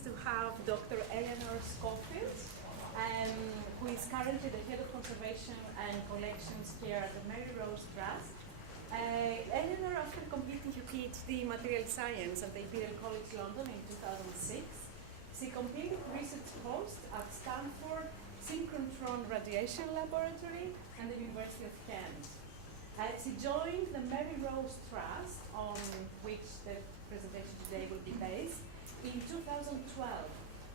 pleased to have Dr. Eleanor Schofield, who is currently the Head of Conservation and Collections here at the Mary Rose Trust. Eleanor, after completing her PhD in Material Science at the Imperial College London in 2006, she completed research post at Stanford Synchrotron Radiation Laboratory and the University of Kent. She joined the Mary Rose Trust, on which the presentation today will be based, in 2012.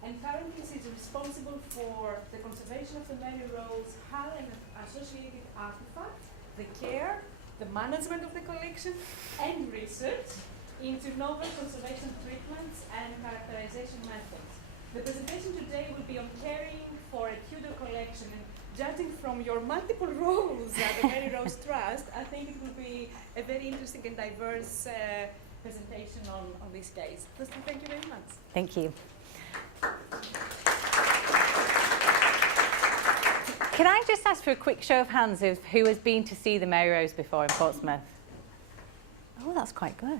And currently she is responsible for the conservation of the Mary Rose hull and associated artifacts, the care, the management of the collection, and research into novel conservation treatments and characterization methods. The presentation today will be on caring for a Tudor collection, and judging from your multiple roles at the Mary Rose Trust, I think it will be a very interesting and diverse presentation on this case. So thank you very much. Thank you. Can I just ask for a quick show of hands of who has been to see the Mary Rose before in Portsmouth? Oh, that's quite good.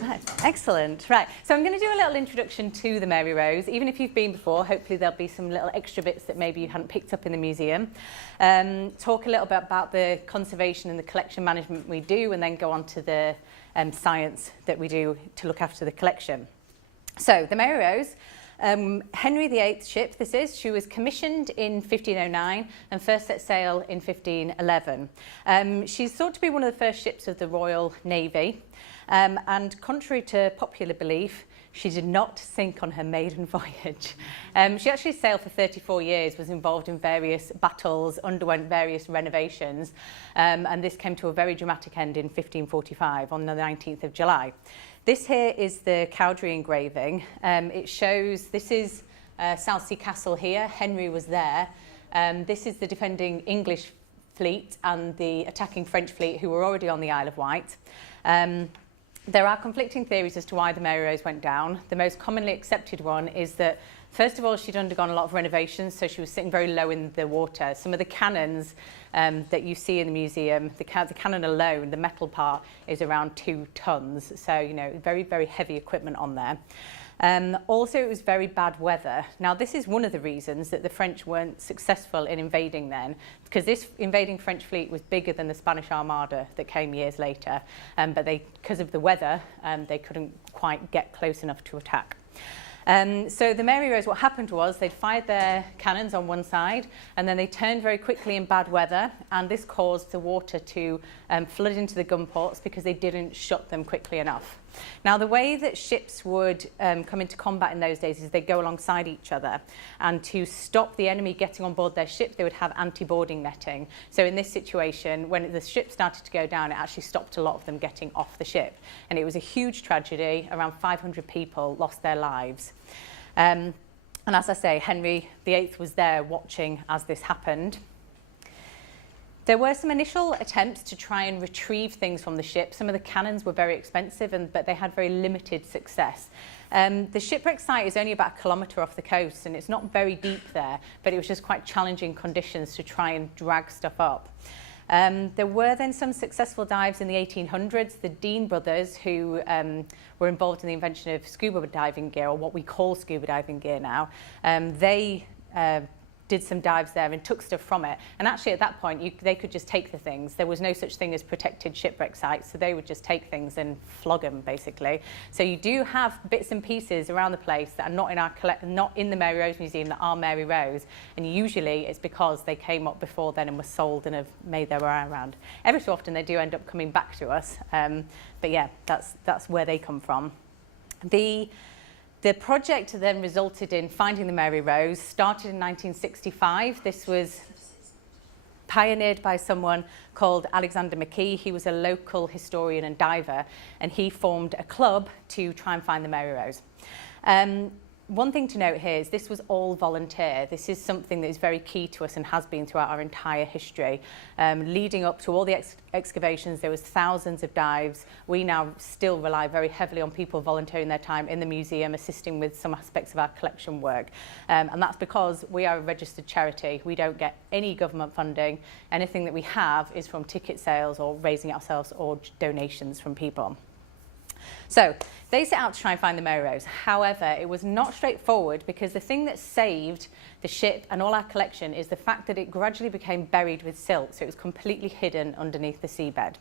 Right, excellent. Right, so I'm going to do a little introduction to the Mary Rose. Even if you've been before, hopefully there'll be some little extra bits that maybe you hadn't picked up in the museum. Talk a little bit about the conservation and the collection management we do, and then go on to the science that we do to look after the collection. So, the Mary Rose, Henry VIII's ship, this is. She was commissioned in 1509 and first set sail in 1511. She's thought to be one of the first ships of the Royal Navy, and contrary to popular belief, she did not sink on her maiden voyage. She actually sailed for 34 years, was involved in various battles, underwent various renovations, and this came to a very dramatic end in 1545 on the 19th of July. This here is the Cowdrey engraving. It shows, this is Southsea Castle here. Henry was there. This is the defending English fleet and the attacking French fleet who were already on the Isle of Wight. There are conflicting theories as to why the Mary Rose went down. The most commonly accepted one is that, first of all, she'd undergone a lot of renovations, so she was sitting very low in the water. Some of the cannons that you see in the museum, the cannon alone, the metal part, is around 2 tons. So, you know, very, very heavy equipment on there. Also, it was very bad weather. Now, this is one of the reasons that the French weren't successful in invading then, because this invading French fleet was bigger than the Spanish Armada that came years later. But because of the weather, they couldn't quite get close enough to attack. So the Mary Rose, what happened was they'd fired their cannons on one side, and then they turned very quickly in bad weather, and this caused the water to flood into the gun ports because they didn't shut them quickly enough. Now, the way that ships would come into combat in those days is they'd go alongside each other, and to stop the enemy getting on board their ship, they would have anti-boarding netting. So in this situation, when the ship started to go down, it actually stopped a lot of them getting off the ship. And it was a huge tragedy. Around 500 people lost their lives. And as I say, Henry VIII was there watching as this happened. There were some initial attempts to try and retrieve things from the ship. Some of the cannons were very expensive, but they had very limited success. The shipwreck site is only about a kilometre off the coast, and it's not very deep there, but it was just quite challenging conditions to try and drag stuff up. There were then some successful dives in the 1800s. The Dean brothers, who were involved in the invention of scuba diving gear, or what we call scuba diving gear now, they did some dives there and took stuff from it. And actually at that point, they could just take the things. There was no such thing as protected shipwreck sites, so they would just take things and flog them, basically. So you do have bits and pieces around the place that are not in the Mary Rose Museum that are Mary Rose, and usually it's because they came up before then and were sold and have made their way around. Every so often they do end up coming back to us, but yeah, that's where they come from. The project then resulted in finding the Mary Rose, started in 1965. This was pioneered by someone called Alexander McKee. He was a local historian and diver, and he formed a club to try and find the Mary Rose. One thing to note here is this was all volunteer. This is something that is very key to us and has been throughout our entire history. Leading up to all the excavations, there was thousands of dives. We now still rely very heavily on people volunteering their time in the museum, assisting with some aspects of our collection work. And that's because we are a registered charity. We don't get any government funding. Anything that we have is from ticket sales or raising it ourselves or donations from people. So they set out to try and find the Mary Rose. However, it was not straightforward because the thing that saved the ship and all our collection is the fact that it gradually became buried with silt, so it was completely hidden underneath the seabed.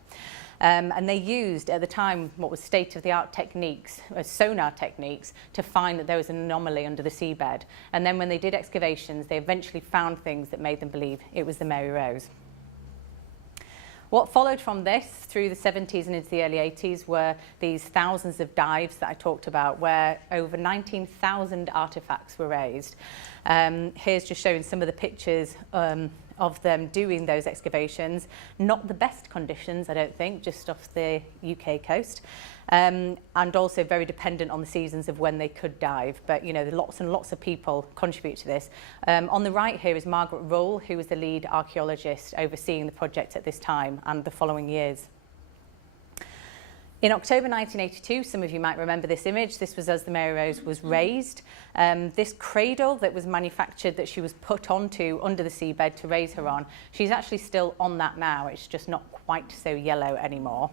And they used, at the time, what was state-of-the-art techniques, sonar techniques, to find that there was an anomaly under the seabed. And then when they did excavations, they eventually found things that made them believe it was the Mary Rose. What followed from this through the 70s and into the early 80s were these thousands of dives that I talked about, where over 19,000 artefacts were raised. Here's just showing some of the pictures of them doing those excavations. Not the best conditions, I don't think, just off the UK coast. And also very dependent on the seasons of when they could dive. But, you know, lots and lots of people contribute to this. On the right here is Margaret Rull, who was the lead archaeologist overseeing the project at this time and the following years. In October 1982, some of you might remember this image. This was as the Mary Rose was raised. This cradle that was manufactured that she was put onto under the seabed to raise her on, she's actually still on that now. It's just not quite so yellow anymore.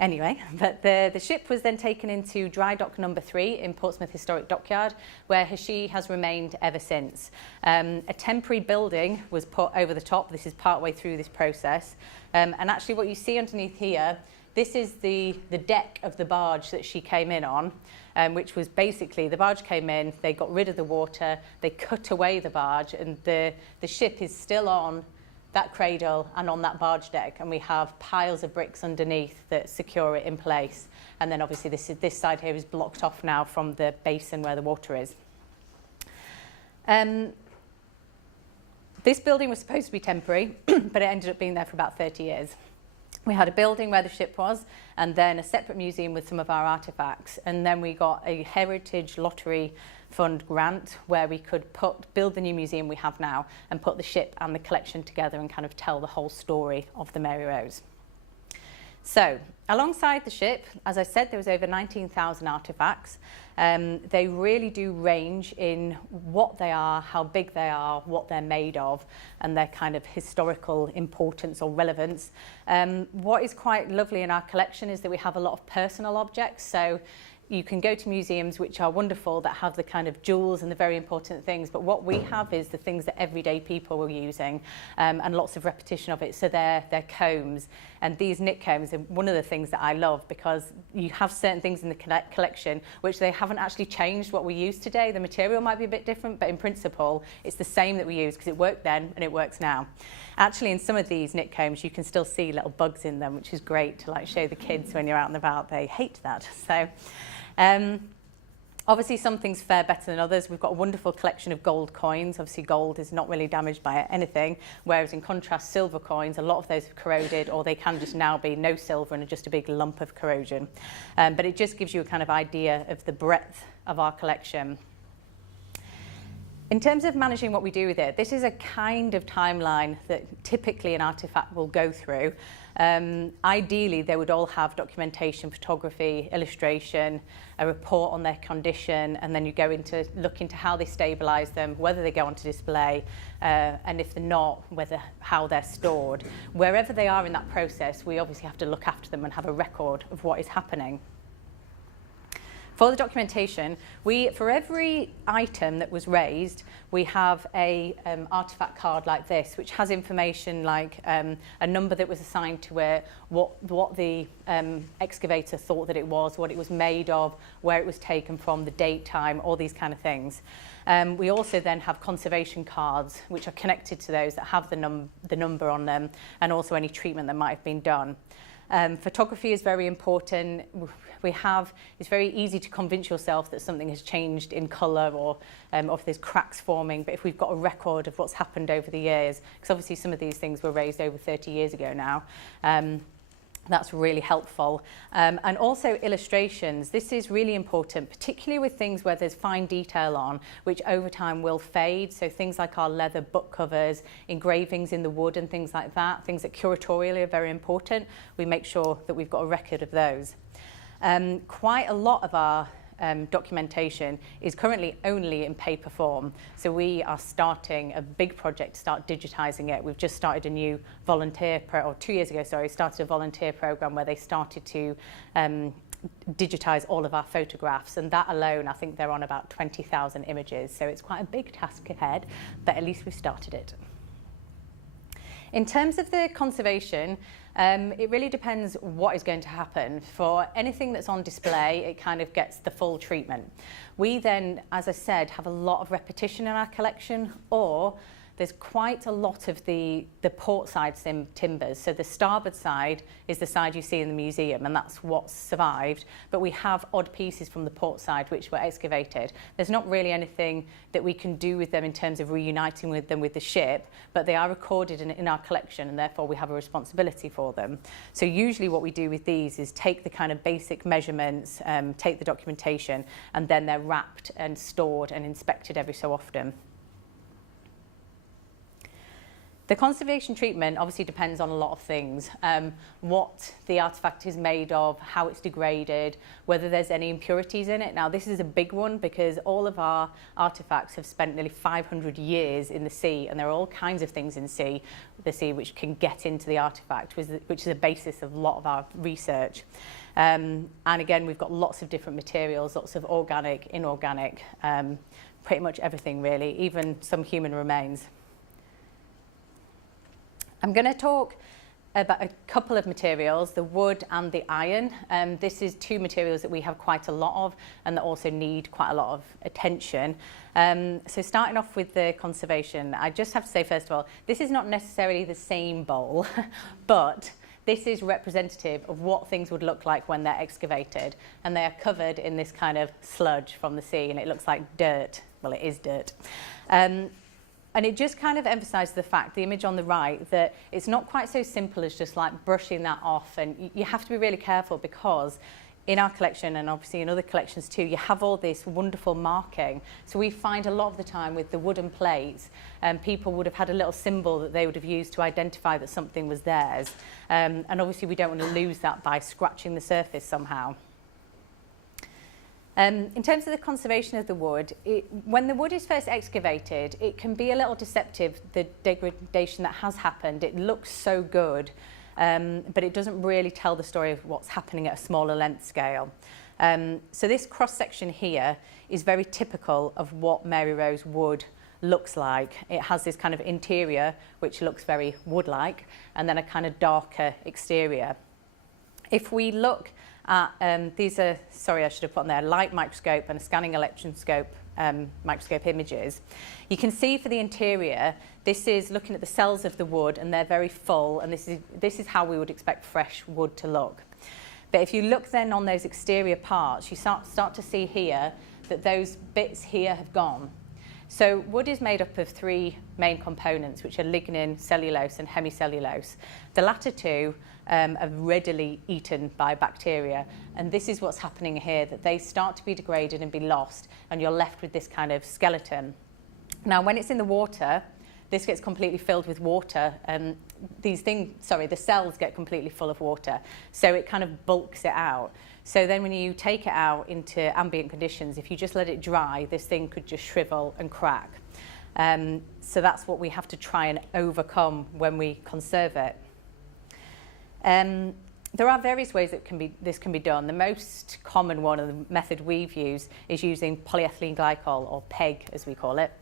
Anyway, but the ship was then taken into dry dock number 3 in Portsmouth Historic Dockyard, where she has remained ever since. A temporary building was put over the top. This is partway through this process. And actually what you see underneath here, this is the deck of the barge that she came in on, which was basically, the barge came in, they got rid of the water, they cut away the barge, and the ship is still on that cradle and on that barge deck, and we have piles of bricks underneath that secure it in place. And then obviously this side here is blocked off now from the basin where the water is. This building was supposed to be temporary, but it ended up being there for about 30 years. We had a building where the ship was, and then a separate museum with some of our artefacts. And then we got a Heritage Lottery Fund grant where we could build the new museum we have now and put the ship and the collection together and kind of tell the whole story of the Mary Rose. So, alongside the ship, as I said, there was over 19,000 artefacts. They really do range in what they are, how big they are, what they're made of, and their kind of historical importance or relevance. What is quite lovely in our collection is that we have a lot of personal objects. So you can go to museums which are wonderful that have the kind of jewels and the very important things, but what we have is the things that everyday people were using, and lots of repetition of it. So they're combs, and these knit combs are one of the things that I love, because you have certain things in the collection which they haven't actually changed what we use today. The material might be a bit different, but in principle it's the same that we use because it worked then and it works now. Actually, in some of these knit combs you can still see little bugs in them, which is great to like show the kids when you're out and about. They hate that. So obviously some things fare better than others. We've got a wonderful collection of gold coins. Obviously gold is not really damaged by anything, whereas in contrast silver coins, a lot of those have corroded, or they can just now be no silver and just a big lump of corrosion. But it just gives you a kind of idea of the breadth of our collection. In terms of managing what we do with it, this is a kind of timeline that typically an artefact will go through. Ideally, they would all have documentation, photography, illustration, a report on their condition, and then you go into look into how they stabilise them, whether they go onto display, and if they're not, how they're stored. Wherever they are in that process, we obviously have to look after them and have a record of what is happening. For the documentation, for every item that was raised, we have a artefact card like this, which has information like a number that was assigned to it, what the excavator thought that it was, what it was made of, where it was taken from, the date, time, all these kind of things. We also then have conservation cards, which are connected to those that have the number on them, and also any treatment that might have been done. Photography is very important. It's very easy to convince yourself that something has changed in colour or if there's cracks forming, but if we've got a record of what's happened over the years, because obviously some of these things were raised over 30 years ago now, that's really helpful. And also illustrations. This is really important, particularly with things where there's fine detail on, which over time will fade. So things like our leather book covers, engravings in the wood and things like that, things that curatorially are very important. We make sure that we've got a record of those. Quite a lot of our documentation is currently only in paper form. So we are starting a big project to start digitising it. We've just started a new volunteer, 2 years ago, sorry, started a volunteer programme where they started to digitize all of our photographs, and that alone, I think they're on about 20,000 images, so it's quite a big task ahead, but at least we've started it. In terms of the conservation, it really depends what is going to happen. For anything that's on display, it kind of gets the full treatment. We then, as I said, have a lot of repetition in our collection, or there's quite a lot of the port side timbers. So the starboard side is the side you see in the museum, and that's what's survived. But we have odd pieces from the port side which were excavated. There's not really anything that we can do with them in terms of reuniting with them with the ship, but they are recorded in our collection, and therefore we have a responsibility for them. So usually what we do with these is take the kind of basic measurements, take the documentation, and then they're wrapped and stored and inspected every so often. The conservation treatment obviously depends on a lot of things. What the artefact is made of, how it's degraded, whether there's any impurities in it. Now, this is a big one because all of our artefacts have spent nearly 500 years in the sea, and there are all kinds of things in the sea which can get into the artefact, which is a basis of a lot of our research. And again, we've got lots of different materials, lots of organic, inorganic, pretty much everything really, even some human remains. I'm going to talk about a couple of materials, the wood and the iron. This is two materials that we have quite a lot of and that also need quite a lot of attention. So starting off with the conservation, I just have to say first of all, this is not necessarily the same bowl, but this is representative of what things would look like when they're excavated, and they are covered in this kind of sludge from the sea, and it looks like dirt. Well, it is dirt. And it just kind of emphasises the fact, the image on the right, that it's not quite so simple as just like brushing that off. And you have to be really careful because in our collection, and obviously in other collections too, you have all this wonderful marking. So we find a lot of the time with the wooden plates, people would have had a little symbol that they would have used to identify that something was theirs. And obviously we don't want to lose that by scratching the surface somehow. In terms of the conservation of the wood, when the wood is first excavated, it can be a little deceptive, the degradation that has happened. It looks so good, but it doesn't really tell the story of what's happening at a smaller length scale. So this cross-section here is very typical of what Mary Rose wood looks like. It has this kind of interior, which looks very wood-like, and then a kind of darker exterior. If we look at, these are, sorry, I should have put on there, light microscope and a scanning electroscope microscope images. You can see for the interior, this is looking at the cells of the wood, and they're very full, and this is how we would expect fresh wood to look. But if you look then on those exterior parts, you start to see here that those bits here have gone. So wood is made up of three main components, which are lignin, cellulose and hemicellulose. The latter two are readily eaten by bacteria, and this is what's happening here, that they start to be degraded and be lost, and you're left with this kind of skeleton. Now, when it's in the water, this gets completely filled with water, and the cells get completely full of water, so it kind of bulks it out. So then when you take it out into ambient conditions, if you just let it dry, this thing could just shrivel and crack. So that's what we have to try and overcome when we conserve it. There are various ways that this can be done. The most common one, and the method we've used, is using polyethylene glycol, or PEG as we call it.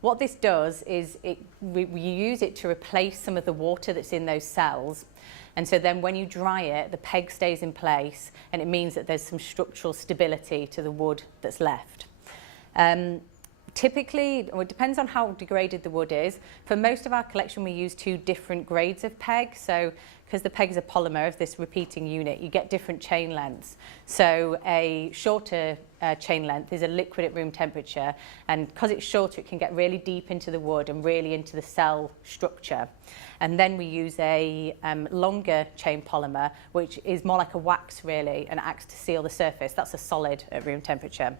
What this does is we use it to replace some of the water that's in those cells. And so then when you dry it, the PEG stays in place, and it means that there's some structural stability to the wood that's left. Typically, it depends on how degraded the wood is. For most of our collection, we use two different grades of PEG. So because the PEG is a polymer of this repeating unit, you get different chain lengths. So a shorter chain length is a liquid at room temperature, and because it's shorter, it can get really deep into the wood and really into the cell structure. And then we use a longer chain polymer, which is more like a wax really, and acts to seal the surface. That's a solid at room temperature.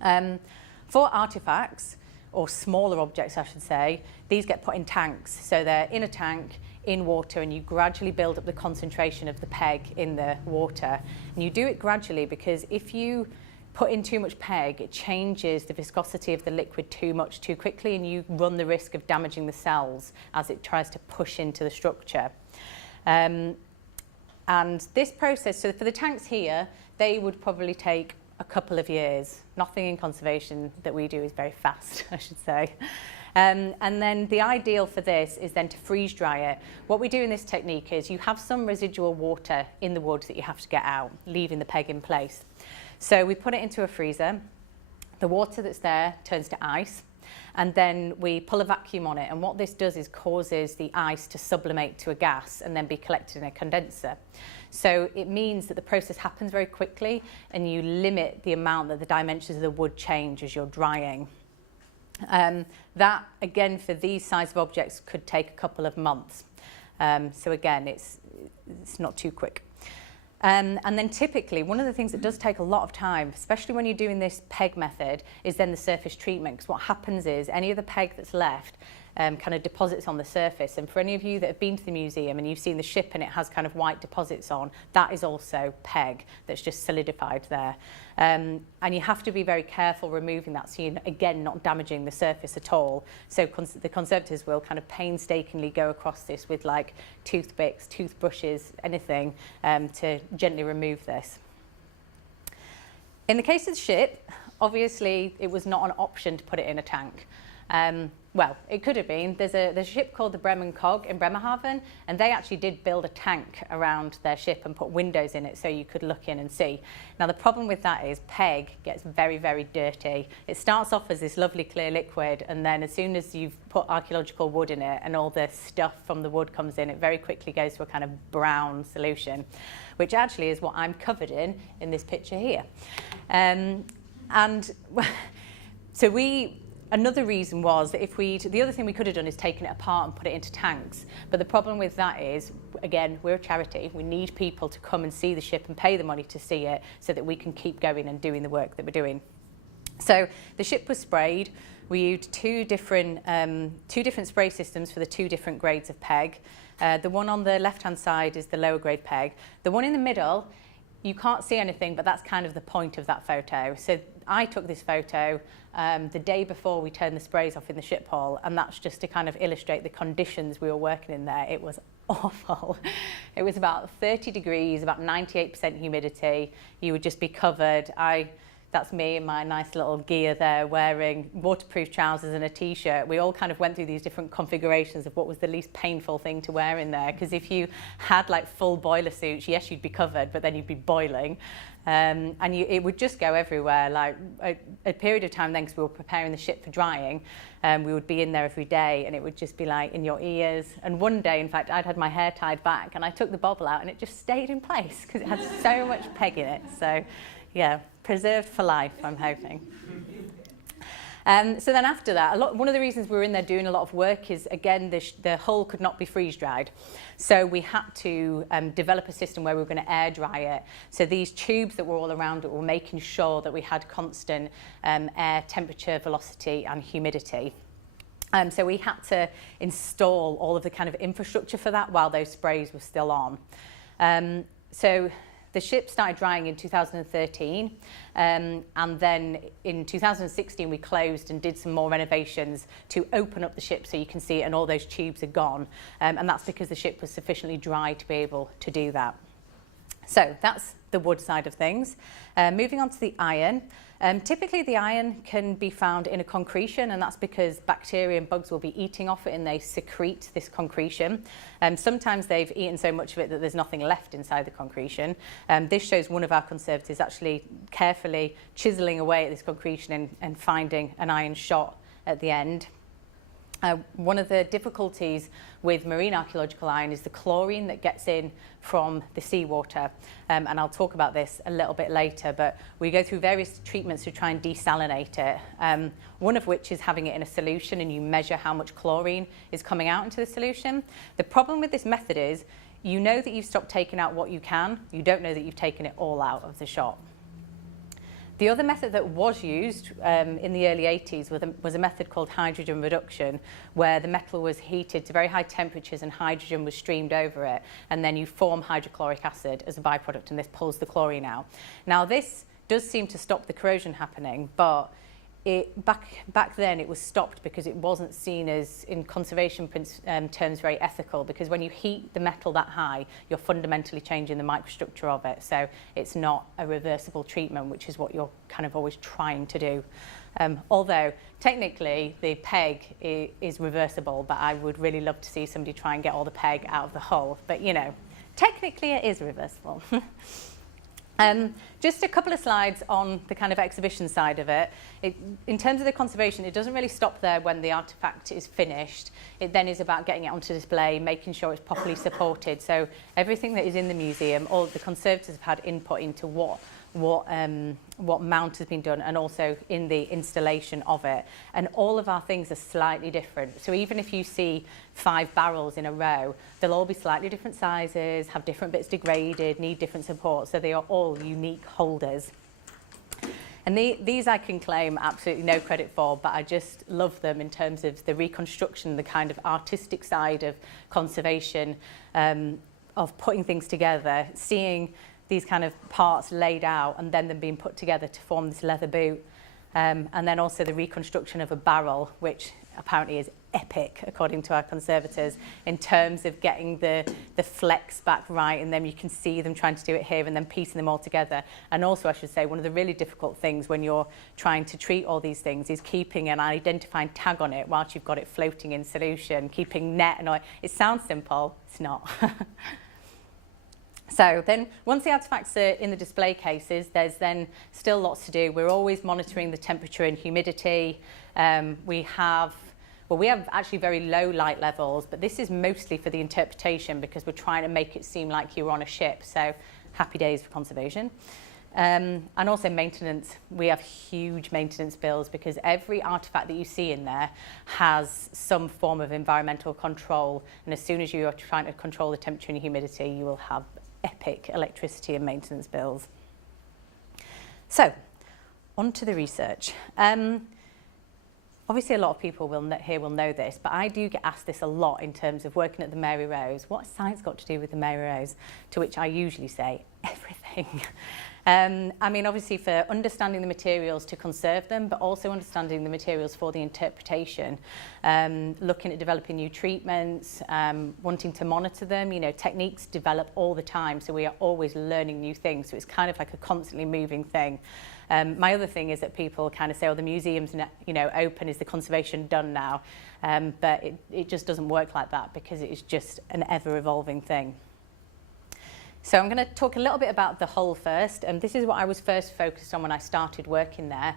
For artefacts, or smaller objects I should say, these get put in tanks. So they're in a tank, in water, and you gradually build up the concentration of the PEG in the water. And you do it gradually because if you put in too much PEG, it changes the viscosity of the liquid too much too quickly, and you run the risk of damaging the cells as it tries to push into the structure. And this process, so for the tanks here, they would probably take a couple of years. Nothing in conservation that we do is very fast, I should say. And then the ideal for this is then to freeze dry it. What we do in this technique is you have some residual water in the wood that you have to get out, leaving the peg in place. So we put it into a freezer. The water that's there turns to ice, and then we pull a vacuum on it. And what this does is causes the ice to sublimate to a gas and then be collected in a condenser. So it means that the process happens very quickly, and you limit the amount that the dimensions of the wood change as you're drying. That, again, for these size of objects could take a couple of months. So again, it's not too quick. And then typically, one of the things that does take a lot of time, especially when you're doing this PEG method, is then the surface treatment. Because what happens is any of the PEG that's left kind of deposits on the surface. And for any of you that have been to the museum and you've seen the ship and it has kind of white deposits on, that is also PEG that's just solidified there. And you have to be very careful removing that, so you're, again, not damaging the surface at all. So the conservators will kind of painstakingly go across this with like toothpicks, toothbrushes, anything to gently remove this. In the case of the ship, obviously it was not an option to put it in a tank. Well, it could have been. There's a ship called the Bremen Cog in Bremerhaven, and they actually did build a tank around their ship and put windows in it so you could look in and see. Now, the problem with that is PEG gets very, very dirty. It starts off as this lovely clear liquid, and then as soon as you've put archaeological wood in it and all the stuff from the wood comes in, it very quickly goes to a kind of brown solution, which actually is what I'm covered in this picture here. So another reason was that the other thing we could have done is taken it apart and put it into tanks. But the problem with that is, again, we're a charity. We need people to come and see the ship and pay the money to see it so that we can keep going and doing the work that we're doing. So the ship was sprayed. We used two different spray systems for the two different grades of PEG. The one on the left-hand side is the lower grade PEG. The one in the middle, you can't see anything, but that's kind of the point of that photo. So I took this photo the day before we turned the sprays off in the ship hall, and that's just to kind of illustrate the conditions we were working in there. It was awful. It was about 30 degrees, about 98% humidity. You would just be covered. That's me in my nice little gear there, wearing waterproof trousers and a t-shirt. We all kind of went through these different configurations of what was the least painful thing to wear in there. Because if you had like full boiler suits, yes, you'd be covered, but then you'd be boiling. It would just go everywhere. Like a period of time then, because we were preparing the ship for drying, we would be in there every day, and it would just be like in your ears. And one day, in fact, I'd had my hair tied back, and I took the bobble out, and it just stayed in place because it had so much PEG in it. So, yeah, preserved for life, I'm hoping. So then after that, one of the reasons we were in there doing a lot of work is, again, the hull could not be freeze-dried. So we had to develop a system where we were going to air dry it. So these tubes that were all around it were making sure that we had constant air temperature, velocity, and humidity. So we had to install all of the kind of infrastructure for that while those sprays were still on. So the ship started drying in 2013, and then in 2016 we closed and did some more renovations to open up the ship so you can see it, and all those tubes are gone, and that's because the ship was sufficiently dry to be able to do that. So that's the wood side of things. Moving on to the iron. Typically the iron can be found in a concretion, and that's because bacteria and bugs will be eating off it and they secrete this concretion. Sometimes they've eaten so much of it that there's nothing left inside the concretion. This shows one of our conservators actually carefully chiseling away at this concretion and finding an iron shot at the end. One of the difficulties with marine archaeological iron is the chlorine that gets in from the seawater, and I'll talk about this a little bit later, but we go through various treatments to try and desalinate it, one of which is having it in a solution, and you measure how much chlorine is coming out into the solution. The problem with this method is you know that you've stopped taking out what you can, you don't know that you've taken it all out of the shot. The other method that was used in the early 80s was a method called hydrogen reduction, where the metal was heated to very high temperatures and hydrogen was streamed over it, and then you form hydrochloric acid as a byproduct, and this pulls the chlorine out. Now, this does seem to stop the corrosion happening, but back then it was stopped because it wasn't seen as, in conservation terms, very ethical, because when you heat the metal that high, you're fundamentally changing the microstructure of it. So it's not a reversible treatment, which is what you're kind of always trying to do. Although technically the PEG is reversible, but I would really love to see somebody try and get all the PEG out of the hull. But you know, technically it is reversible. Just a couple of slides on the kind of exhibition side of it. In terms of the conservation, it doesn't really stop there when the artefact is finished. It then is about getting it onto display, making sure it's properly supported. So everything that is in the museum, all the conservators have had input into what mount has been done, and also in the installation of it. And all of our things are slightly different. So even if you see 5 barrels in a row, they'll all be slightly different sizes, have different bits degraded, need different support. So they are all unique holders. And these I can claim absolutely no credit for, but I just love them in terms of the reconstruction, the kind of artistic side of conservation, of putting things together, seeing these kind of parts laid out and then them being put together to form this leather boot. And then also the reconstruction of a barrel, which apparently is epic, according to our conservators, in terms of getting the flex back right, and then you can see them trying to do it here and then piecing them all together. And also, I should say, one of the really difficult things when you're trying to treat all these things is keeping an identifying tag on it whilst you've got it floating in solution, keeping net and all. It sounds simple, it's not. So then once the artefacts are in the display cases, there's then still lots to do. We're always monitoring the temperature and humidity. We have actually very low light levels, but this is mostly for the interpretation because we're trying to make it seem like you're on a ship. So happy days for conservation. And also maintenance. We have huge maintenance bills because every artefact that you see in there has some form of environmental control. And as soon as you are trying to control the temperature and humidity, you will have epic electricity and maintenance bills. So, on to the research. Obviously, a lot of people here will know this, but I do get asked this a lot in terms of working at the Mary Rose. What has science got to do with the Mary Rose? To which I usually say, everything. I mean, obviously, for understanding the materials to conserve them, but also understanding the materials for the interpretation, looking at developing new treatments, wanting to monitor them. You know, techniques develop all the time, so we are always learning new things. So it's kind of like a constantly moving thing. My other thing is that people kind of say, oh, the museum's open, is the conservation done now? But it just doesn't work like that because it is just an ever-evolving thing. So I'm going to talk a little bit about the hull first, and this is what I was first focused on when I started working there,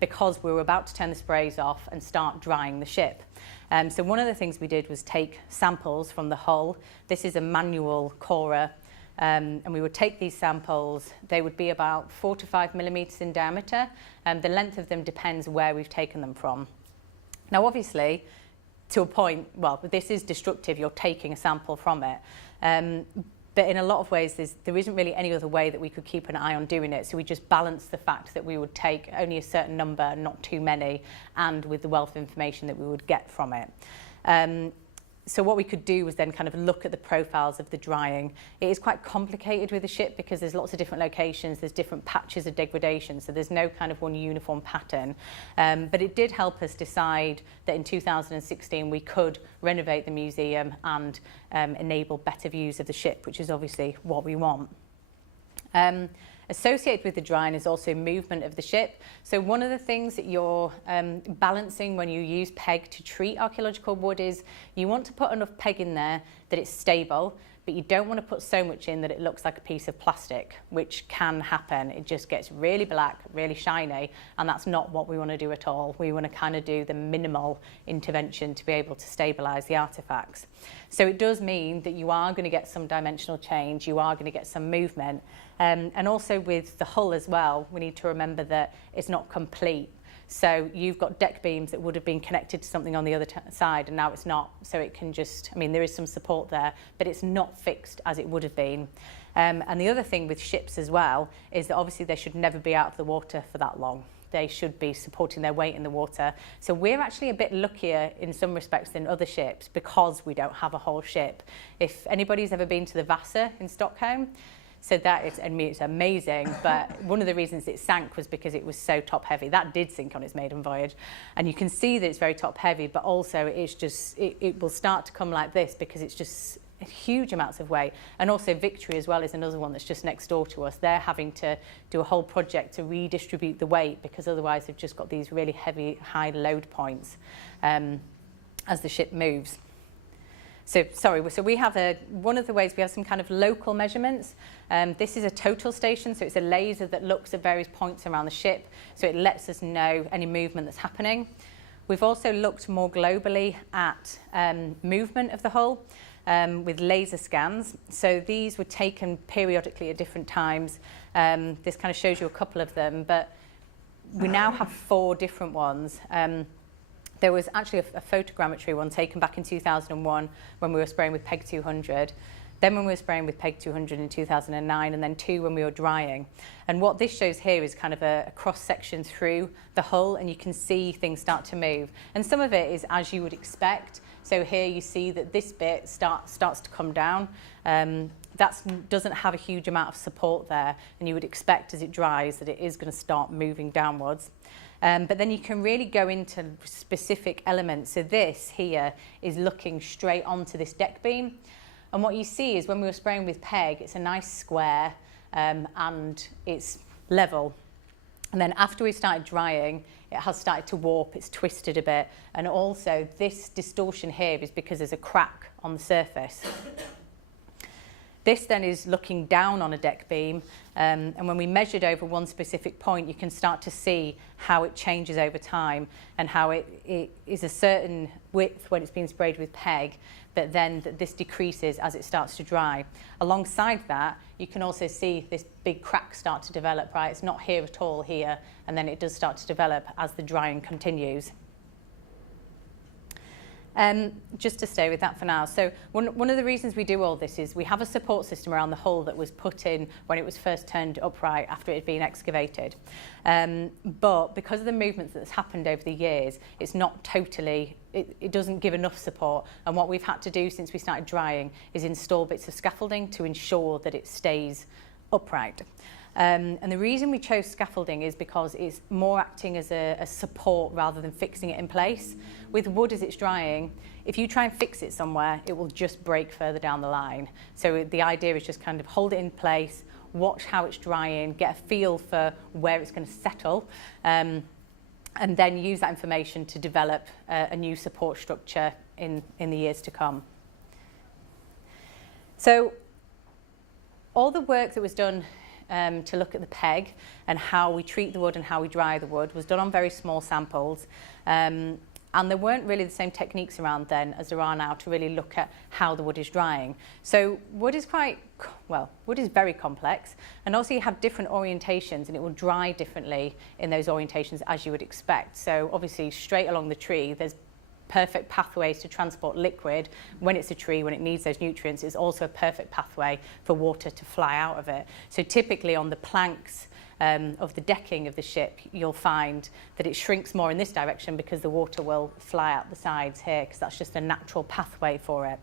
because we were about to turn the sprays off and start drying the ship. So one of the things we did was take samples from the hull. This is a manual corer, and we would take these samples. They would be about 4 to 5 millimeters in diameter, and the length of them depends where we've taken them from. Now, obviously, to a point, well, this is destructive. You're taking a sample from it. But in a lot of ways, there isn't really any other way that we could keep an eye on doing it. So we just balanced the fact that we would take only a certain number, not too many, and with the wealth of information that we would get from it. So what we could do was then kind of look at the profiles of the drying. It is quite complicated with the ship because there's lots of different locations, there's different patches of degradation, so there's no kind of one uniform pattern. But it did help us decide that in 2016 we could renovate the museum and enable better views of the ship, which is obviously what we want. Associated with the drying is also movement of the ship. So one of the things that you're balancing when you use PEG to treat archaeological wood is you want to put enough PEG in there that it's stable, but you don't want to put so much in that it looks like a piece of plastic, which can happen. It just gets really black, really shiny, and that's not what we want to do at all. We want to kind of do the minimal intervention to be able to stabilise the artefacts. So it does mean that you are going to get some dimensional change, you are going to get some movement, and also with the hull as well, we need to remember that it's not complete. So you've got deck beams that would have been connected to something on the other side, and now it's not. So it can just, I mean, there is some support there, but it's not fixed as it would have been. And the other thing with ships as well is that obviously they should never be out of the water for that long. They should be supporting their weight in the water. So we're actually a bit luckier in some respects than other ships because we don't have a whole ship. If anybody's ever been to the Vasa in Stockholm, So that is, I mean, it's amazing, but one of the reasons it sank was because it was so top heavy. That did sink on its maiden voyage. And you can see that it's very top heavy, but also it's just, it will start to come like this because it's just huge amounts of weight. And also Victory as well is another one that's just next door to us. They're having to do a whole project to redistribute the weight because otherwise they've just got these really heavy, high load points as the ship moves. So we have one of the ways we have some kind of local measurements. This is a total station, so it's a laser that looks at various points around the ship, so it lets us know any movement that's happening. We've also looked more globally at movement of the hull with laser scans. So these were taken periodically at different times. This kind of shows you a couple of them, but we now have 4 different ones. There was actually a photogrammetry one taken back in 2001 when we were spraying with PEG 200, then when we were spraying with PEG 200 in 2009, and then 2 when we were drying. And what this shows here is kind of a cross-section through the hull, and you can see things start to move. And some of it is as you would expect. So here you see that this bit starts to come down. That doesn't have a huge amount of support there, and you would expect as it dries that it is going to start moving downwards. But then you can really go into specific elements. So this here is looking straight onto this deck beam. And what you see is when we were spraying with PEG, it's a nice square and it's level. And then after we started drying, it has started to warp, it's twisted a bit. And also this distortion here is because there's a crack on the surface. This then is looking down on a deck beam, and when we measured over one specific point, you can start to see how it changes over time and how it is a certain width when it's been sprayed with PEG, but then this decreases as it starts to dry. Alongside that, you can also see this big crack start to develop, right? It's not here at all here, and then it does start to develop as the drying continues. Just to stay with that for now. So one of the reasons we do all this is we have a support system around the hull that was put in when it was first turned upright after it had been excavated. But because of the movements that's happened over the years, it's not totally, it doesn't give enough support. And what we've had to do since we started drying is install bits of scaffolding to ensure that it stays upright. And the reason we chose scaffolding is because it's more acting as a support rather than fixing it in place. With wood as it's drying, if you try and fix it somewhere, it will just break further down the line. So the idea is just kind of hold it in place, watch how it's drying, get a feel for where it's going to settle, and then use that information to develop a new support structure in the years to come. So all the work that was done to look at the PEG and how we treat the wood and how we dry the wood was done on very small samples. And there weren't really the same techniques around then as there are now to really look at how the wood is drying. So wood is wood is very complex, and also you have different orientations and it will dry differently in those orientations as you would expect. So obviously straight along the tree, there's perfect pathways to transport liquid when it's a tree, when it needs those nutrients. It's also a perfect pathway for water to fly out of it. So typically on the planks of the decking of the ship, you'll find that it shrinks more in this direction because the water will fly out the sides here, because that's just a natural pathway for it.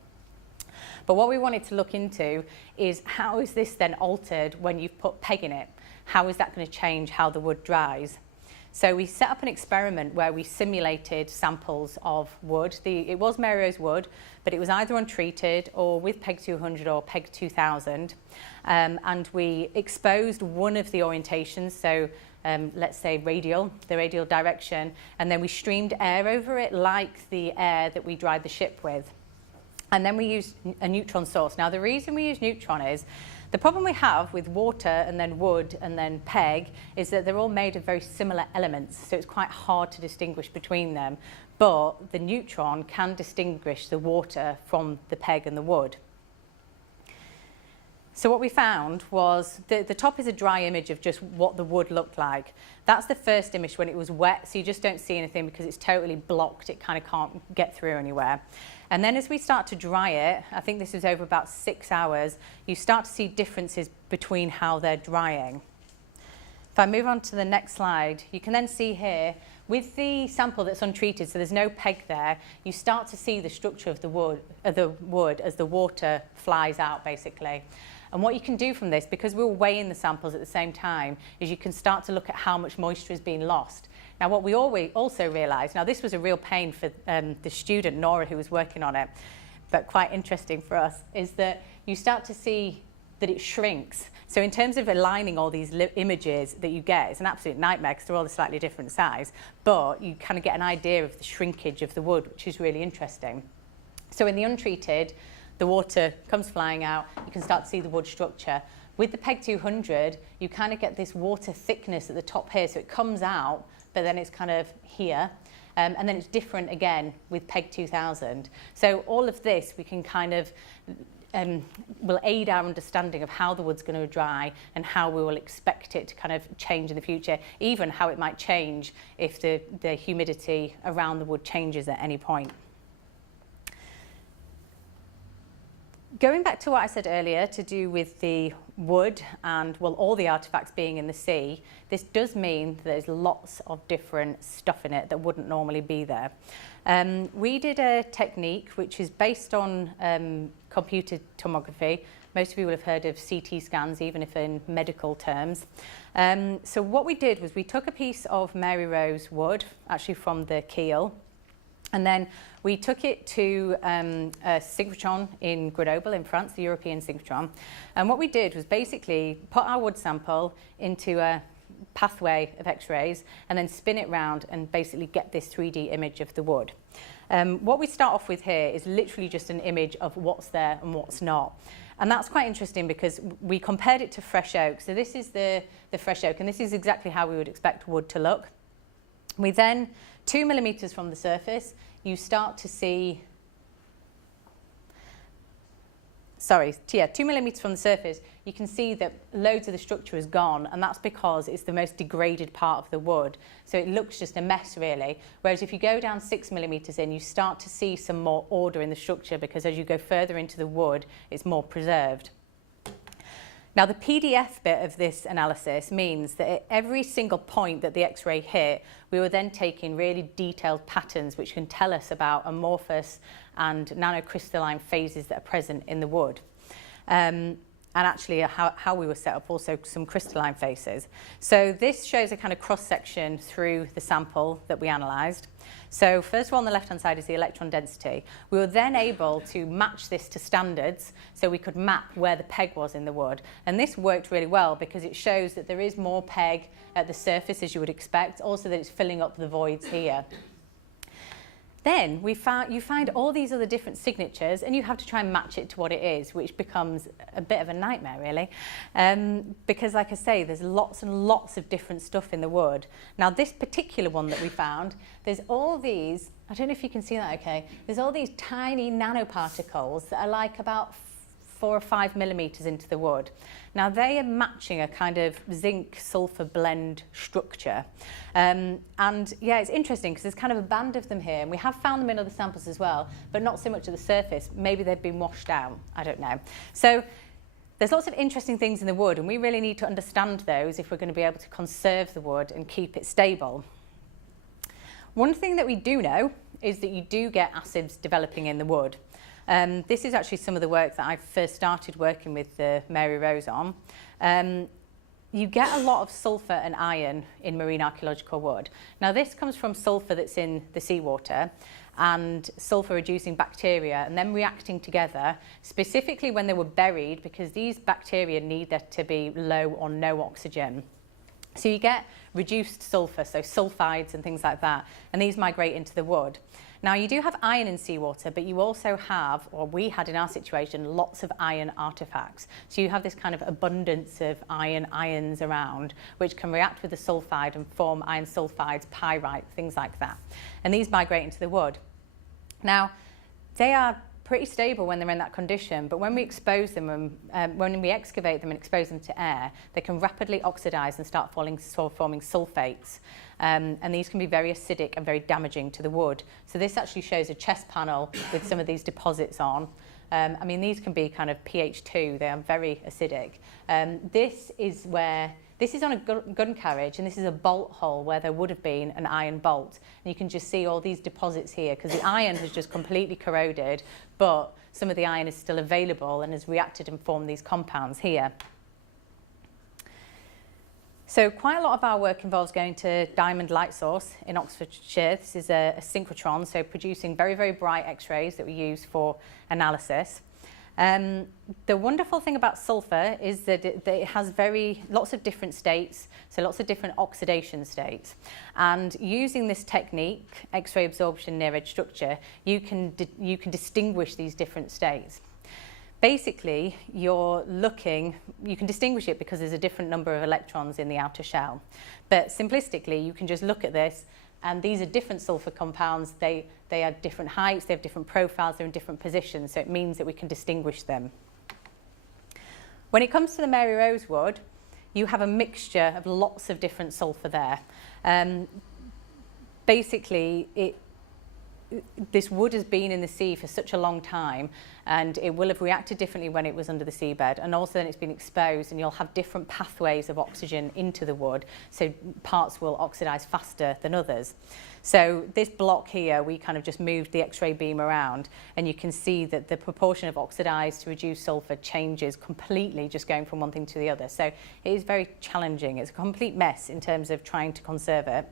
But what we wanted to look into is how is this then altered when you've put PEG in it? How is that going to change how the wood dries? So we set up an experiment where we simulated samples of wood. It was Mary Rose wood, but it was either untreated or with PEG 200 or PEG 2000. And we exposed one of the orientations, so let's say the radial direction, and then we streamed air over it like the air that we dried the ship with. And then we used a neutron source. Now the reason we use neutron is the problem we have with water and then wood and then PEG is that they're all made of very similar elements, so it's quite hard to distinguish between them. But the neutron can distinguish the water from the PEG and the wood. So what we found was the top is a dry image of just what the wood looked like. That's the first image when it was wet, so you just don't see anything because it's totally blocked. It kind of can't get through anywhere. And then as we start to dry it, I think this was over about 6 hours, you start to see differences between how they're drying. If I move on to the next slide, you can then see here, with the sample that's untreated, so there's no PEG there, you start to see the structure of the wood as the water flies out, basically. And what you can do from this, because we're weighing the samples at the same time, is you can start to look at how much moisture is being lost. Now, what we also realised, now this was a real pain for the student, Nora, who was working on it, but quite interesting for us, is that you start to see that it shrinks. So in terms of aligning all these images that you get, it's an absolute nightmare because they're all a slightly different size, but you kind of get an idea of the shrinkage of the wood, which is really interesting. So in the untreated, the water comes flying out, you can start to see the wood structure. With the PEG 200, you kind of get this water thickness at the top here, so it comes out, but then it's kind of here. And then it's different again with PEG 2000. So all of this we can kind of will aid our understanding of how the wood's going to dry and how we will expect it to kind of change in the future, even how it might change if the humidity around the wood changes at any point. Going back to what I said earlier to do with the wood and, well, all the artefacts being in the sea, this does mean that there's lots of different stuff in it that wouldn't normally be there. We did a technique which is based on computed tomography. Most of you will have heard of CT scans, even if in medical terms. So what we did was we took a piece of Mary Rose wood, actually from the keel, and then we took it to a synchrotron in Grenoble in France, the European synchrotron. And what we did was basically put our wood sample into a pathway of X-rays and then spin it round and basically get this 3D image of the wood. What we start off with here is literally just an image of what's there and what's not. And that's quite interesting because we compared it to fresh oak. So this is the fresh oak, and this is exactly how we would expect wood to look. We then, 2 millimeters from the surface, you start to see, 2 millimeters from the surface, you can see that loads of the structure is gone, and that's because it's the most degraded part of the wood. So it looks just a mess, really. Whereas if you go down 6 millimeters in, you start to see some more order in the structure because as you go further into the wood, it's more preserved. Now, the PDF bit of this analysis means that at every single point that the X-ray hit, we were then taking really detailed patterns which can tell us about amorphous and nanocrystalline phases that are present in the wood. And actually how we were set up, also some crystalline phases. So this shows a kind of cross-section through the sample that we analysed. So first of all, on the left-hand side is the electron density. We were then able to match this to standards, so we could map where the PEG was in the wood. And this worked really well because it shows that there is more PEG at the surface as you would expect, also that it's filling up the voids here. Then you find all these other different signatures and you have to try and match it to what it is, which becomes a bit of a nightmare, really. Because, like I say, there's lots and lots of different stuff in the wood. Now, this particular one that we found, there's all these, I don't know if you can see that okay, there's all these tiny nanoparticles that are like about 4 or 5 millimeters into the wood. Now they are matching a kind of zinc-sulfur blend structure. And yeah, it's interesting because there's kind of a band of them here, and we have found them in other samples as well, but not so much at the surface. Maybe they've been washed out, I don't know. So there's lots of interesting things in the wood, and we really need to understand those if we're going to be able to conserve the wood and keep it stable. One thing that we do know is that you do get acids developing in the wood. This is actually some of the work that I first started working with the Mary Rose on. You get a lot of sulfur and iron in marine archaeological wood. Now this comes from sulfur that's in the seawater and sulfur reducing bacteria and then reacting together, specifically when they were buried, because these bacteria need there to be low or no oxygen. So you get reduced sulfur, so sulfides and things like that, and these migrate into the wood. Now you do have iron in seawater, but you also have, or we had in our situation, lots of iron artefacts. So you have this kind of abundance of ions around, which can react with the sulfide and form iron sulfides, pyrite, things like that. And these migrate into the wood. Now, they are pretty stable when they're in that condition, but when we expose them and when we excavate them and expose them to air, they can rapidly oxidize and start forming sulfates. And these can be very acidic and very damaging to the wood. So this actually shows a chest panel with some of these deposits on. I mean, these can be kind of pH 2, they are very acidic. This is where This is on a gun carriage, and this is a bolt hole where there would have been an iron bolt. And you can just see all these deposits here because the iron has just completely corroded, but some of the iron is still available and has reacted and formed these compounds here. So quite a lot of our work involves going to diamond light source in Oxfordshire. This is a synchrotron, so producing very, very bright X-rays that we use for analysis. The wonderful thing about sulfur is that it has lots of different states, so lots of different oxidation states. And using this technique, X-ray absorption near edge structure, you can distinguish these different states. Basically, you can distinguish it because there's a different number of electrons in the outer shell. But simplistically, you can just look at this, and these are different sulfur compounds. They are different heights, they have different profiles, they're in different positions, so it means that we can distinguish them. When it comes to the Mary Rosewood, you have a mixture of lots of different sulfur there. Basically, this wood has been in the sea for such a long time, and it will have reacted differently when it was under the seabed, and also then it's been exposed, and you'll have different pathways of oxygen into the wood, so parts will oxidize faster than others. So this block here, we kind of just moved the X-ray beam around, and you can see that the proportion of oxidized to reduced sulfur changes completely just going from one thing to the other. So it is very challenging. It's a complete mess in terms of trying to conserve it.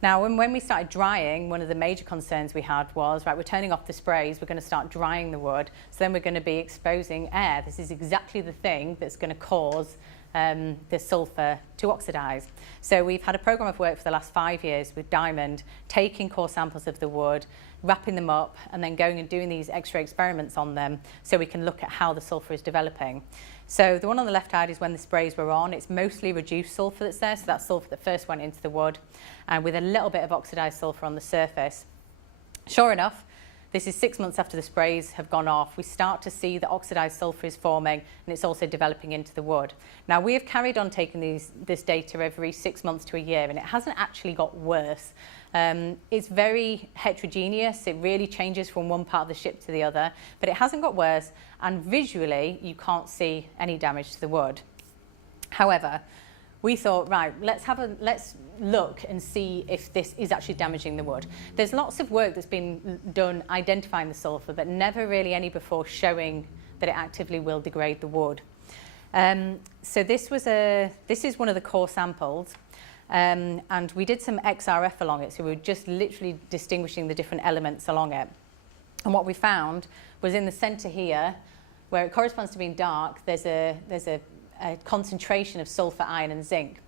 Now, when we started drying, one of the major concerns we had was, right, we're turning off the sprays, we're going to start drying the wood, so then we're going to be exposing air. This is exactly the thing that's going to cause the sulfur to oxidize. So we've had a program of work for the last 5 years with Diamond, taking core samples of the wood, wrapping them up, and then going and doing these X-ray experiments on them so we can look at how the sulfur is developing. So the one on the left side is when the sprays were on. It's mostly reduced sulfur that's there, so that's sulfur that first went into the wood, and with a little bit of oxidized sulfur on the surface. Sure enough, this is 6 months after the sprays have gone off. We start to see that oxidized sulfur is forming, and it's also developing into the wood. Now, we have carried on taking this data every 6 months to a year, and it hasn't actually got worse. It's very heterogeneous. It really changes from one part of the ship to the other, but it hasn't got worse, and visually, you can't see any damage to the wood. However, we thought, right, let's look and see if this is actually damaging the wood. There's lots of work that's been done identifying the sulfur, but never really any before showing that it actively will degrade the wood. So this is one of the core samples, and we did some XRF along it, so we were just literally distinguishing the different elements along it. And what we found was in the center here, where it corresponds to being dark, there's a concentration of sulfur, iron and zinc.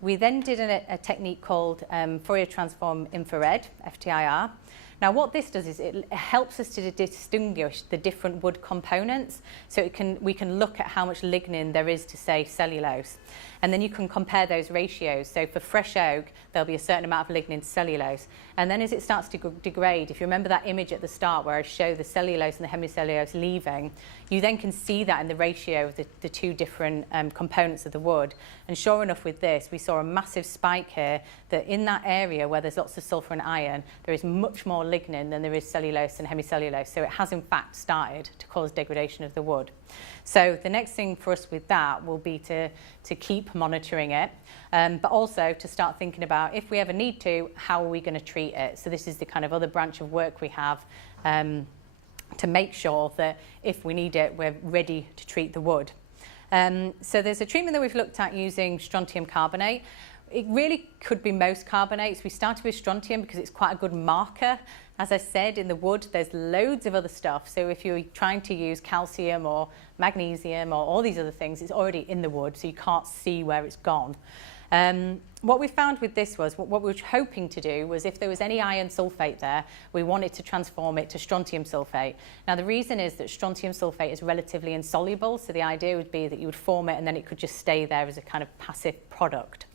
We then did a technique called Fourier transform infrared, FTIR. Now what this does is it helps us to distinguish the different wood components, so we can look at how much lignin there is to, say, cellulose. And then you can compare those ratios. So for fresh oak, there'll be a certain amount of lignin to cellulose. And then as it starts to degrade, if you remember that image at the start where I show the cellulose and the hemicellulose leaving, you then can see that in the ratio of the two different components of the wood. And sure enough with this, we saw a massive spike here that in that area where there's lots of sulfur and iron, there is much more lignin than there is cellulose and hemicellulose. So it has in fact started to cause degradation of the wood. So the next thing for us with that will be to keep monitoring it, but also to start thinking about, if we ever need to, how are we going to treat it? So this is the kind of other branch of work we have to make sure that if we need it, we're ready to treat the wood. So there's a treatment that we've looked at using strontium carbonate. It really could be most carbonates. We started with strontium because it's quite a good marker. As I said, in the wood, there's loads of other stuff. So if you're trying to use calcium or magnesium or all these other things, it's already in the wood, so you can't see where it's gone. What we found with this was, what we were hoping to do was, if there was any iron sulfate there, we wanted to transform it to strontium sulfate. Now the reason is that strontium sulfate is relatively insoluble, so the idea would be that you would form it and then it could just stay there as a kind of passive product.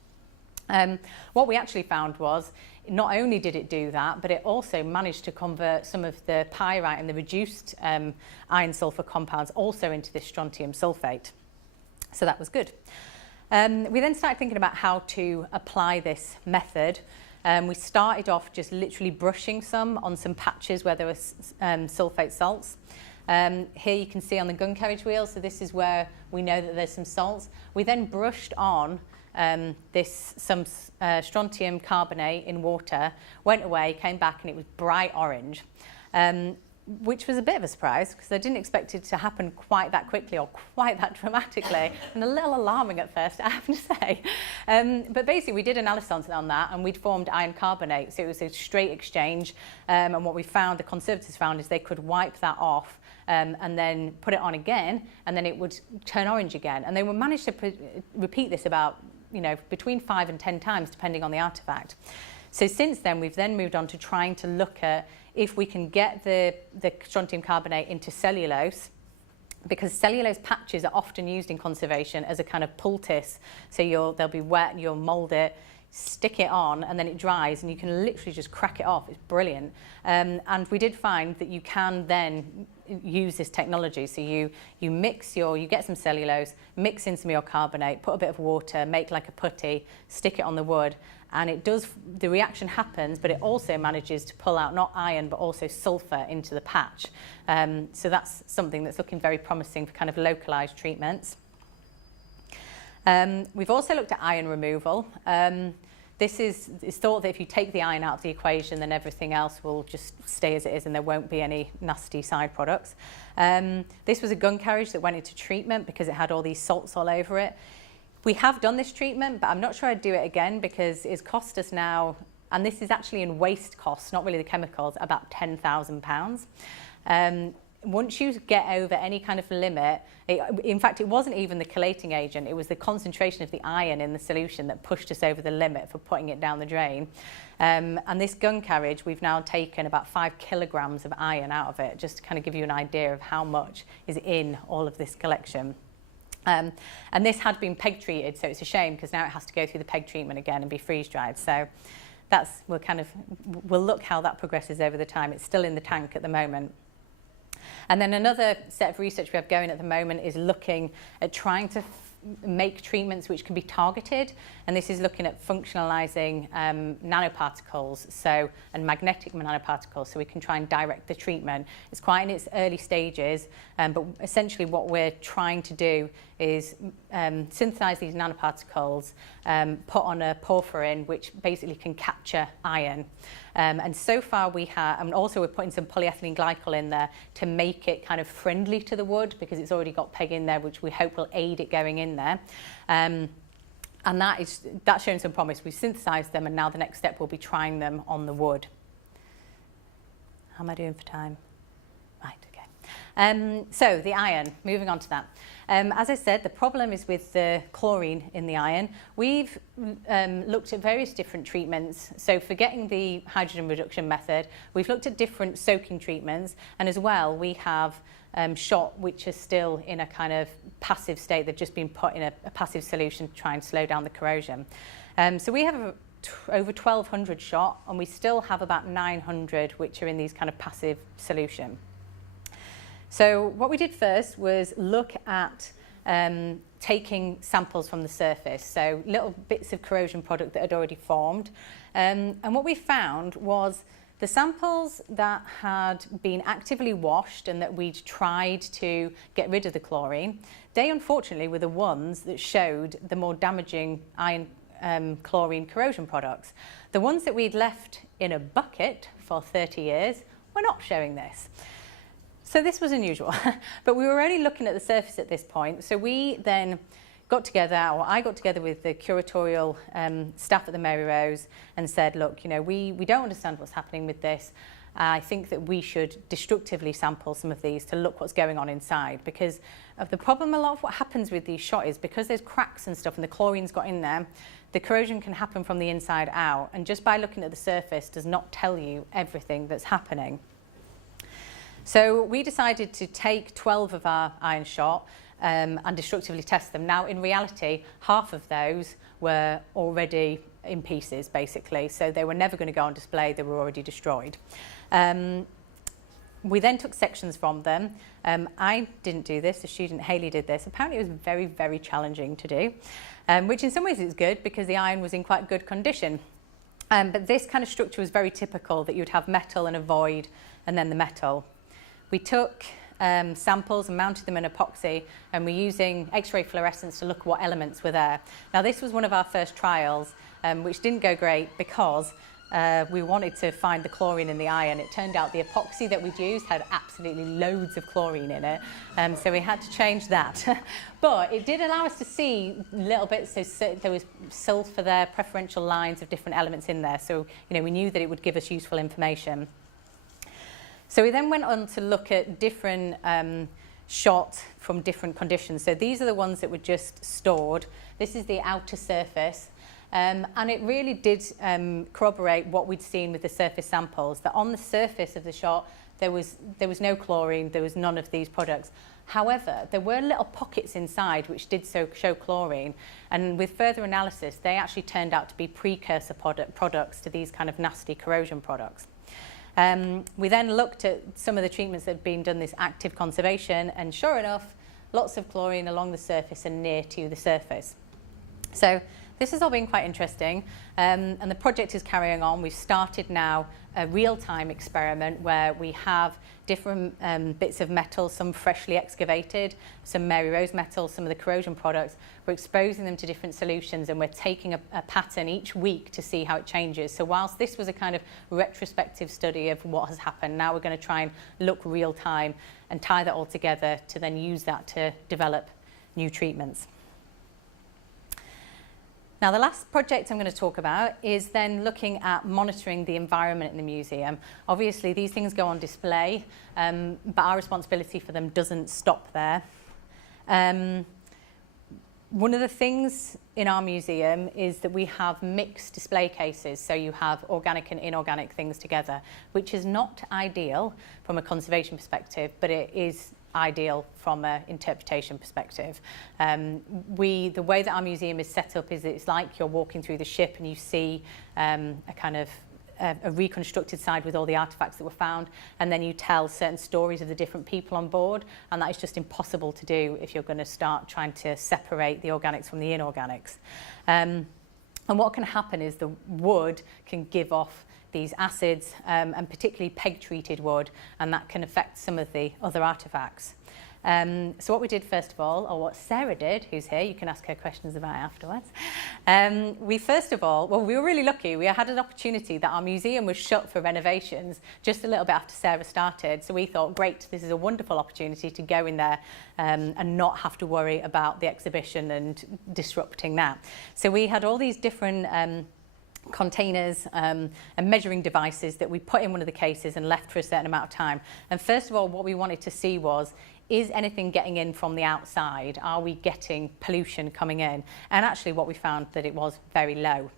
What we actually found was, not only did it do that, but it also managed to convert some of the pyrite and the reduced iron sulfur compounds also into this strontium sulfate. So that was good. We then started thinking about how to apply this method. We started off just literally brushing some on some patches where there were sulfate salts. Here you can see on the gun carriage wheel, so this is where we know that there's some salts. We then brushed on some strontium carbonate in water, went away, came back, and it was bright orange, which was a bit of a surprise because I didn't expect it to happen quite that quickly or quite that dramatically, and a little alarming at first, I have to say. But basically, we did analysis on that, and we'd formed iron carbonate, so it was a straight exchange. And what we found, the conservators found, is they could wipe that off and then put it on again, and then it would turn orange again. And they would manage to repeat this about, between 5 and 10 times, depending on the artefact. So since then, we've then moved on to trying to look at if we can get the strontium carbonate into cellulose, because cellulose patches are often used in conservation as a kind of poultice. So they'll be wet, and you'll mould it, stick it on, and then it dries, and you can literally just crack it off. It's brilliant. And we did find that you can then use this technology. So you get some cellulose, mix in some of your carbonate, put a bit of water, make like a putty, stick it on the wood, and the reaction happens, but it also manages to pull out not iron, but also sulfur into the patch. So that's something that's looking very promising for kind of localized treatments. We've also looked at iron removal. It's thought that if you take the iron out of the equation, then everything else will just stay as it is and there won't be any nasty side products. This was a gun carriage that went into treatment because it had all these salts all over it. We have done this treatment, but I'm not sure I'd do it again because it's cost us now, and this is actually in waste costs, not really the chemicals, about £10,000. Once you get over any kind of limit, in fact, it wasn't even the chelating agent, it was the concentration of the iron in the solution that pushed us over the limit for putting it down the drain. And this gun carriage, we've now taken about 5 kilograms of iron out of it, just to kind of give you an idea of how much is in all of this collection. And this had been PEG treated, so it's a shame because now it has to go through the PEG treatment again and be freeze dried. So we'll look how that progresses over the time. It's still in the tank at the moment. And then another set of research we have going at the moment is looking at trying to make treatments which can be targeted, and this is looking at functionalizing nanoparticles and magnetic nanoparticles, so we can try and direct the treatment. It's quite in its early stages, but essentially what we're trying to do is synthesize these nanoparticles, put on a porphyrin which basically can capture iron. And so far we have, and also we're putting some polyethylene glycol in there to make it kind of friendly to the wood because it's already got PEG in there, which we hope will aid it going in there. And that's shown some promise. We've synthesized them, and now the next step will be trying them on the wood. How am I doing for time? Right, okay. So the iron, moving on to that. As I said, the problem is with the chlorine in the iron. We've looked at various different treatments. So for getting the hydrogen reduction method, we've looked at different soaking treatments, and as well we have shot which are still in a kind of passive state. They've just been put in a passive solution to try and slow down the corrosion. So we have over 1,200 shot, and we still have about 900 which are in these kind of passive solution. So what we did first was look at taking samples from the surface, so little bits of corrosion product that had already formed. And what we found was the samples that had been actively washed and that we'd tried to get rid of the chlorine, they unfortunately were the ones that showed the more damaging iron chlorine corrosion products. The ones that we'd left in a bucket for 30 years were not showing this. So this was unusual, but we were only looking at the surface at this point. So we then got together, or I got together with the curatorial staff at the Mary Rose and said, look, we don't understand what's happening with this. I think that we should destructively sample some of these to look what's going on inside, because of the problem, a lot of what happens with these shot is because there's cracks and stuff and the chlorine's got in there, the corrosion can happen from the inside out, and just by looking at the surface does not tell you everything that's happening. So we decided to take 12 of our iron shot and destructively test them. Now, in reality, half of those were already in pieces, basically. So they were never going to go on display. They were already destroyed. We then took sections from them. I didn't do this. The student Hayley did this. Apparently, it was very, very challenging to do, which in some ways is good because the iron was in quite good condition. But this kind of structure was very typical, that you'd have metal and a void and then the metal. We took samples and mounted them in epoxy, and we're using X-ray fluorescence to look at what elements were there. Now this was one of our first trials, which didn't go great because we wanted to find the chlorine in the iron. It turned out the epoxy that we'd used had absolutely loads of chlorine in it, so we had to change that. But it did allow us to see little bits, so there was sulfur there, preferential lines of different elements in there, so we knew that it would give us useful information. So we then went on to look at different shots from different conditions. So these are the ones that were just stored. This is the outer surface. And it really did corroborate what we'd seen with the surface samples, that on the surface of the shot there was no chlorine, there was none of these products. However, there were little pockets inside which did show chlorine, and with further analysis they actually turned out to be precursor products to these kind of nasty corrosion products. We then looked at some of the treatments that had been done, this active conservation, and sure enough, lots of chlorine along the surface and near to the surface. So this has all been quite interesting, and the project is carrying on. We've started now a real-time experiment where we have different bits of metal, some freshly excavated, some Mary Rose metal, some of the corrosion products. We're exposing them to different solutions, and we're taking a pattern each week to see how it changes. So whilst this was a kind of retrospective study of what has happened, now we're going to try and look real-time and tie that all together to then use that to develop new treatments. Now, the last project I'm going to talk about is then looking at monitoring the environment in the museum. Obviously, these things go on display, but our responsibility for them doesn't stop there. One of the things in our museum is that we have mixed display cases, so you have organic and inorganic things together, which is not ideal from a conservation perspective, but it is ideal from an interpretation perspective. The way that our museum is set up is it's like you're walking through the ship and you see a kind of a reconstructed side with all the artefacts that were found, and then you tell certain stories of the different people on board, and that is just impossible to do if you're going to start trying to separate the organics from the inorganics. And what can happen is the wood can give off these acids, and particularly PEG-treated wood, and that can affect some of the other artefacts. So what we did first of all, or what Sarah did, who's here, you can ask her questions about it afterwards. We were really lucky. We had an opportunity that our museum was shut for renovations just a little bit after Sarah started. So we thought, great, this is a wonderful opportunity to go in there and not have to worry about the exhibition and disrupting that. So we had all these different containers and measuring devices that we put in one of the cases and left for a certain amount of time. And first of all, what we wanted to see was, is anything getting in from the outside? Are we getting pollution coming in? And actually what we found that it was very low.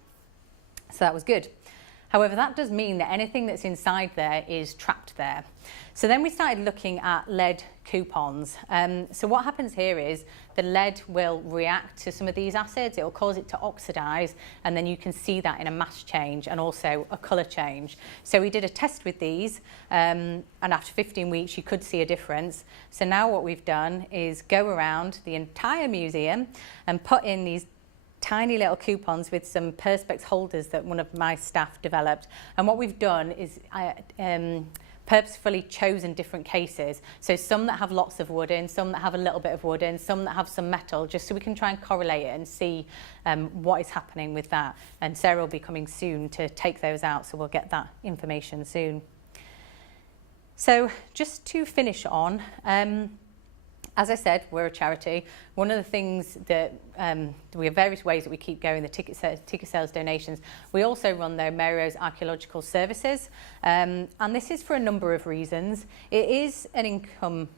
So that was good. However, that does mean that anything that's inside there is trapped there. So then we started looking at lead coupons. So what happens here is the lead will react to some of these acids, it will cause it to oxidize, and then you can see that in a mass change and also a color change. So we did a test with these, and after 15 weeks you could see a difference. So now what we've done is go around the entire museum and put in these tiny little coupons with some perspex holders that one of my staff developed. And what we've done is purposefully chosen different cases. So some that have lots of wood in, some that have a little bit of wood in, some that have some metal, just so we can try and correlate it and see what is happening with that. And Sarah will be coming soon to take those out, so we'll get that information soon. So just to finish on, as I said, we're a charity. One of the things that we have various ways that we keep going, the ticket sales, donations. We also run the Mary Rose Archaeological Services, and this is for a number of reasons. It is an income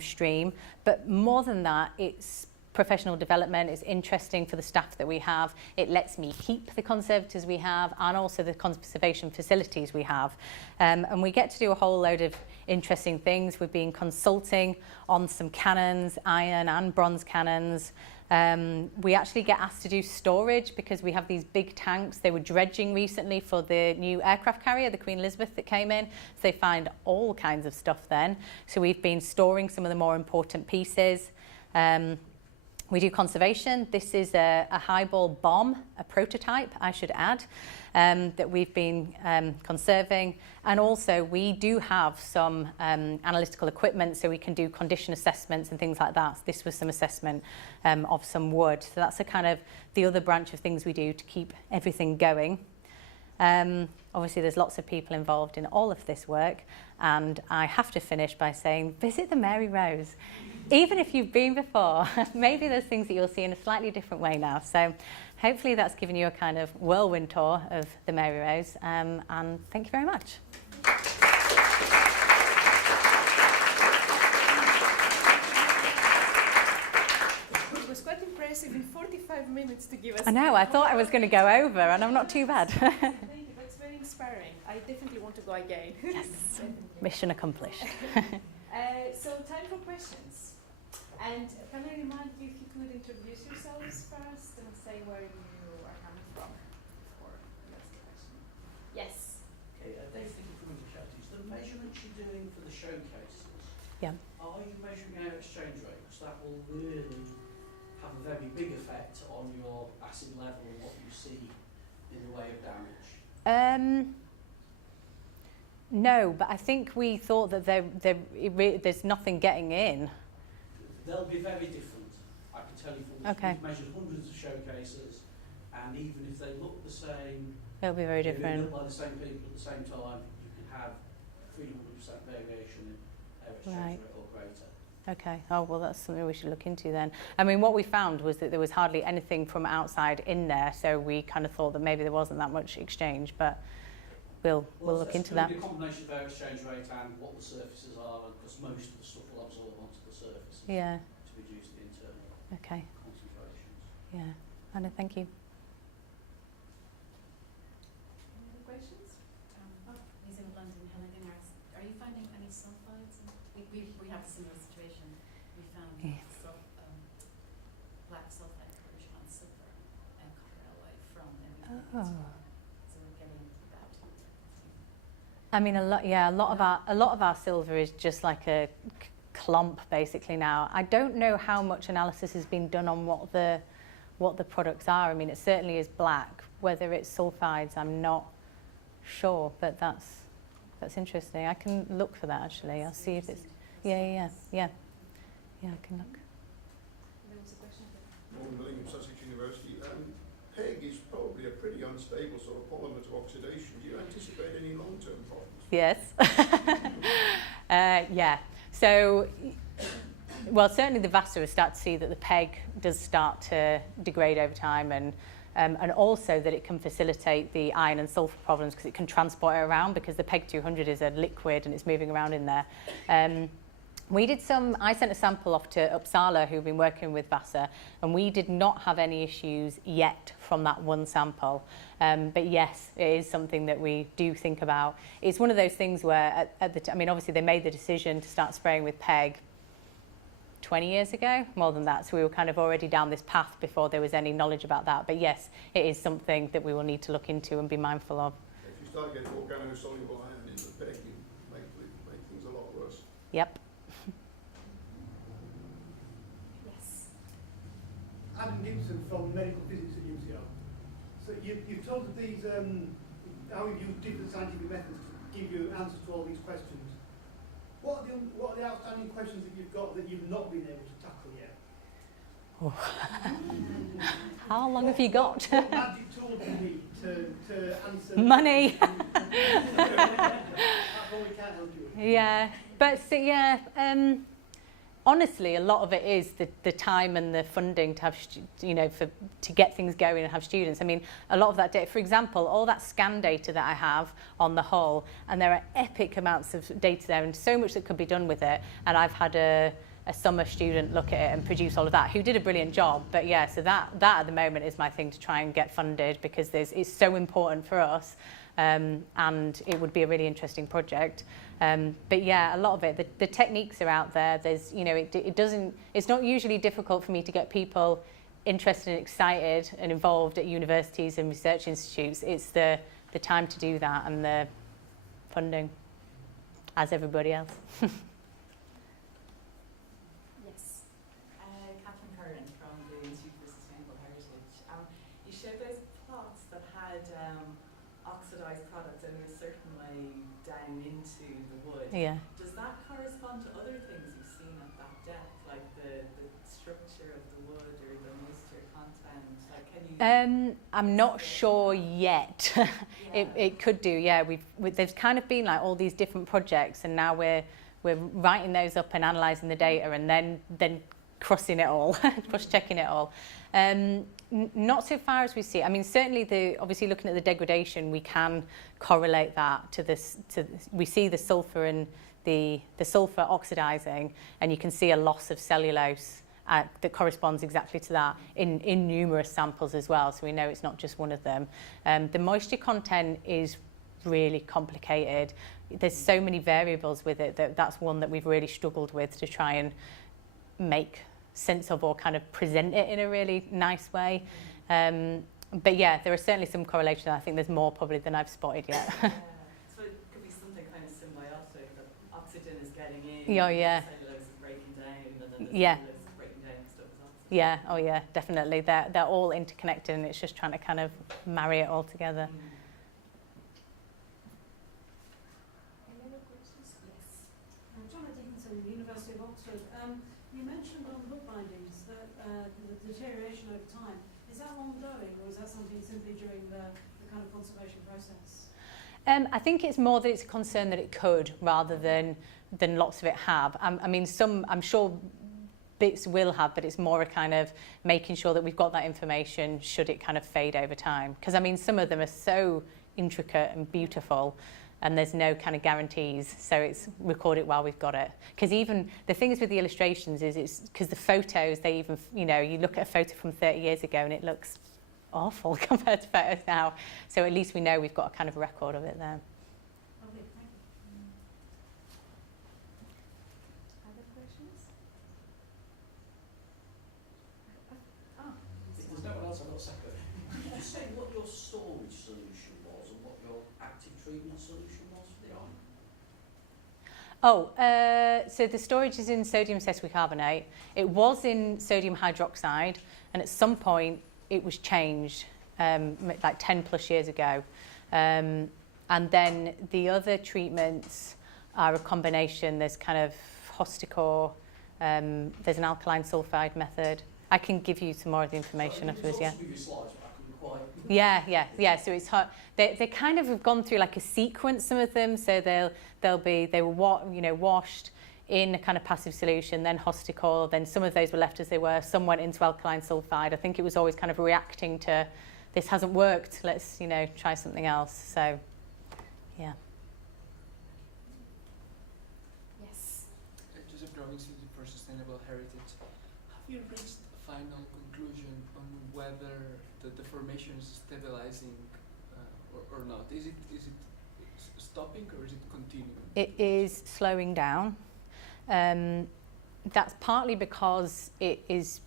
stream, but more than that, it's professional development. It's interesting for the staff that we have. It lets me keep the conservators we have and also the conservation facilities we have. And we get to do a whole load of interesting things. We've been consulting on some cannons, iron and bronze cannons. We actually get asked to do storage because we have these big tanks. They were dredging recently for the new aircraft carrier, the Queen Elizabeth, that came in. So they find all kinds of stuff then. So we've been storing some of the more important pieces. We do conservation. This is a highball bomb, a prototype, I should add, that we've been conserving. And also we do have some analytical equipment, so we can do condition assessments and things like that. So this was some assessment of some wood. So that's a kind of the other branch of things we do to keep everything going. Obviously there's lots of people involved in all of this work, and I have to finish by saying visit the Mary Rose. Even if you've been before, maybe there's things that you'll see in a slightly different way now. So hopefully that's given you a kind of whirlwind tour of the Mary Rose, and thank you very much. It was quite impressive in 45 minutes to give us. I know, I thought I was going to go over, and I'm not too bad. Thank you, that's very inspiring. I definitely want to go again. Yes, mission accomplished. So time for questions. And can I remind you if you could introduce yourselves first and say where you are coming from for the next question. Yes. Okay, Dave, thank you for the Excavations. The measurements you're doing for the showcases, Yeah. are you measuring our exchange rate? Because that will really have a very big effect on your acid level and what you see in the way of damage. No, but I think we thought that there's nothing getting in. They'll be very different. I can tell you from this. Okay. We've measured hundreds of showcases, and even if they look the same, It'll be very they're different. built by the same people at the same time, you can have 300% variation in our exchange Right. rate or greater. Okay. Oh, well, that's something we should look into then. I mean, what we found was that there was hardly anything from outside in there, so we kind of thought that maybe there wasn't that much exchange, but we'll look into that. It's a combination of our exchange rate and what the surfaces are, because most of the stuff will absorb onto the surface Yeah. to reduce the internal Okay. concentrations. Yeah. Anna, thank you. Any other questions? Lisa in London, Helen Arts. Are you finding any sulfides? We have a similar situation. We found black sulfide corrosion on Sulfur and copper alloy from everything. So we're getting that. I mean, a lot of our silver is just like a clump basically now. I don't know how much analysis has been done on what the products are. I mean, it certainly is black. Whether it's sulfides, I'm not sure, but that's interesting. I can look for that actually. I'll see if it's yeah, I can look. There was a question there. Norman Willingham, Sussex University. PEG is probably a pretty unstable sort of polymer to oxidation. Do you anticipate any long-term problems? Yes. Yeah. So, well, certainly the VASA has started to see that the PEG does start to degrade over time, and also that it can facilitate the iron and sulfur problems because it can transport it around, because the PEG 200 is a liquid and it's moving around in there. I sent a sample off to Uppsala, who've been working with VASA, and we did not have any issues yet from that one sample. But yes, it is something that we do think about. It's one of those things where, I mean, obviously they made the decision to start spraying with PEG 20 years ago, more than that. So we were kind of already down this path before there was any knowledge about that. But yes, it is something that we will need to look into and be mindful of. If you start getting organosoluble iron in the PEG, you make things a lot worse. Yep. Yes. Adam Gibson from Medical Physics at UCL. So you've told that these, how you use different scientific methods to give you answers to all these questions. What are the outstanding questions that you've got that you've not been able to tackle yet? Oh. How long have you got? What magic tool do you need to answer? Money. That's all we can't help you with. Yeah, but so, yeah, honestly, a lot of it is the time and the funding to have, to get things going and have students. I mean, a lot of that data, for example, all that scan data that I have on the hull, and there are epic amounts of data there and so much that could be done with it. And I've had a summer student look at it and produce all of that, who did a brilliant job. But yeah, so that at the moment is my thing to try and get funded, because it's so important for us. And it would be a really interesting project. But yeah, a lot of it, the techniques are out there. There's, it's not usually difficult for me to get people interested and excited and involved at universities and research institutes. It's the time to do that and the funding, as everybody else. Yes. Catherine Curran from had oxidized products in a certain way down into the wood. Yeah. Does that correspond to other things you've seen at that depth, like the structure of the wood or the moisture content? Like, can you? I'm not sure yet. Yeah. It could do, yeah. There's kind of been like all these different projects, and now we're writing those up and analysing the data, and then crossing it all, cross-checking it all. Not so far as we see. I mean, certainly obviously looking at the degradation, we can correlate that to this. We see the sulfur and the sulfur oxidising, and you can see a loss of cellulose that corresponds exactly to that in numerous samples as well. So we know it's not just one of them. The moisture content is really complicated. There's so many variables with it that's one that we've really struggled with to try and make sense of or kind of present it in a really nice way. But yeah, there are certainly some correlations. I think there's more probably than I've spotted yet. Yeah. So it could be something kind of symbiotic, that oxygen is getting in, Oh, yeah. cellulose is breaking down, and then the Yeah. cellulose is breaking down and stuff is oxygen. Yeah, oh yeah, definitely. They're all interconnected, and it's just trying to kind of marry it all together. Any other questions? Yes. John Dickinson, University of Oxford. You mentioned on book bindings that the deterioration over time. Is that ongoing, or is that something simply during the kind of conservation process? I think it's more that it's a concern that it could, rather than lots of it have. I mean, I'm sure bits will have, but it's more a kind of making sure that we've got that information should it kind of fade over time. Because I mean, some of them are so intricate and beautiful, and there's no kind of guarantees, so it's record it while we've got it. Because even the things with the illustrations is it's because the photos, they even, you look at a photo from 30 years ago and it looks awful compared to photos now. So at least we know we've got a kind of record of it there. Okay, thank you. Other questions? If there's no one else, I've got a second. Could you say what your storage solution was and what your active treatment solution was for the iron? So the storage is in sodium sesquicarbonate. It was in sodium hydroxide, and at some point it was changed, like 10 plus years ago. And then the other treatments are a combination. There's kind of Hosticor, there's an alkaline sulfide method. I can give you some more of the information afterwards, yeah. Yeah. So it's hard. They kind of have gone through like a sequence, some of them. So they were washed in a kind of passive solution, then Hosticor, then some of those were left as they were. Some went into alkaline sulfide. I think it was always kind of reacting to this hasn't worked. Let's try something else. So, yeah. Yes. Joseph Drawing Institute for Sustainable Heritage. Have you reached a final conclusion on whether the formation is stabilizing or not? Is it stopping or is it continuing? It is slowing down. That's partly because it is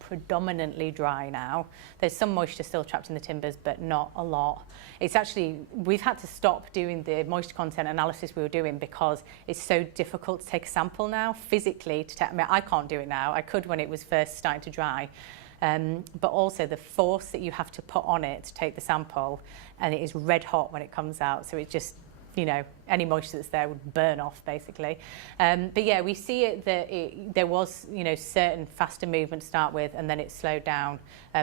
predominantly dry now. There's some moisture still trapped in the timbers, but not a lot. It's actually, we've had to stop doing the moisture content analysis we were doing because it's so difficult to take a sample now physically. I can't do it now. I could when it was first starting to dry. But also the force that you have to put on it to take the sample, and it is red hot when it comes out. So it just, any moisture that's there would burn off basically. But yeah, we see it that there was, certain faster movement to start with, and then it slowed down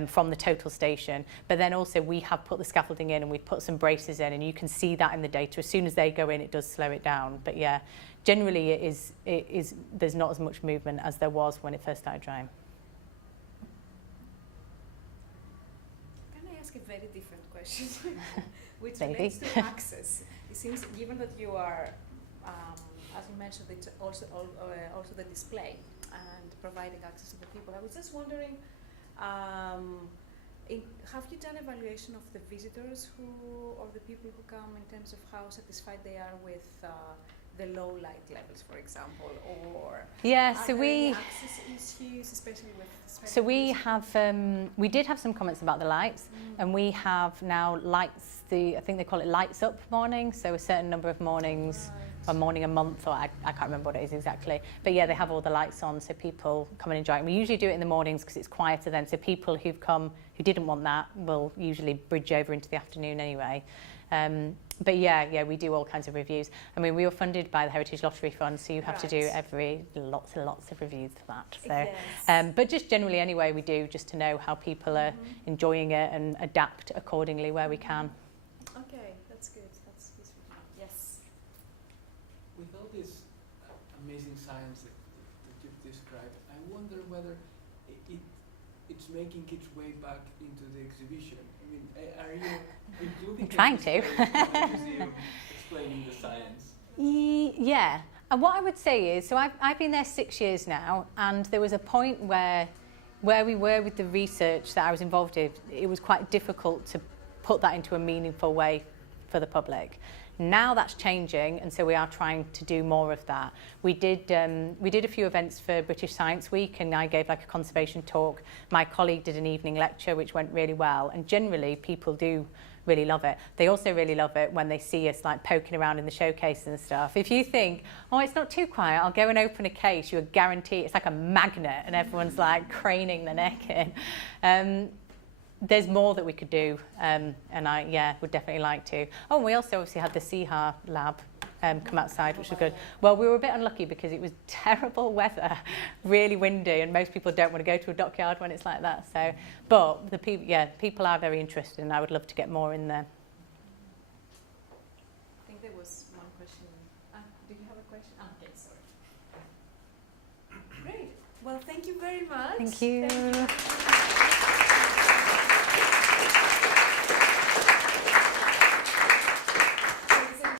from the total station. But then also we have put the scaffolding in and we've put some braces in, and you can see that in the data. As soon as they go in, it does slow it down. But yeah, generally it is there's not as much movement as there was when it first started drying. Can I ask a very different question, which Maybe. relates to access? It seems, given that you are, as you mentioned, it's also the display and providing access to the people. I was just wondering, have you done evaluation of the visitors or the people who come in terms of how satisfied they are with the low light levels, for example, or yeah, are so there we any access issues, especially with so we have we did have some comments about the lights, and we have now lights. I think they call it lights up morning. So a certain number of mornings a morning a month, or I can't remember what it is exactly. But yeah, they have all the lights on, so people come and enjoy it. And we usually do it in the mornings because it's quieter then. So people who've come who didn't want that will usually bridge over into the afternoon anyway. But yeah, we do all kinds of reviews. I mean, we were funded by the Heritage Lottery Fund, so you have to do lots and lots of reviews for that. So, Yes. but just generally anyway, we do just to know how people are enjoying it and adapt accordingly where we can. Okay, that's good. That's useful. Yes. With all this amazing science that you've described, I wonder whether it's making its way back into the exhibition. I mean, are you including? I'm trying to. Museum explaining the science. Yeah, and what I would say is, so I've been there 6 years now, and there was a point where we were with the research that I was involved in, it was quite difficult to put that into a meaningful way for the public. Now that's changing, and so we are trying to do more of that. We did a few events for British Science Week, and I gave like a conservation talk. My colleague did an evening lecture, which went really well, and generally people do really love it. They also really love it when they see us like poking around in the showcase and stuff. If you think, oh, it's not too quiet, I'll go and open a case, you're guaranteed, it's like a magnet, and everyone's like craning their neck in. There's more that we could do, and I would definitely like to. Oh, and we also obviously had the SEAHA lab come outside, which was good. Well, we were a bit unlucky because it was terrible weather, really windy, and most people don't want to go to a dockyard when it's like that. So, but the people are very interested, and I would love to get more in there. I think there was one question. Do you have a question? Okay, sorry. Great. Well, thank you very much. Thank you. Thank you.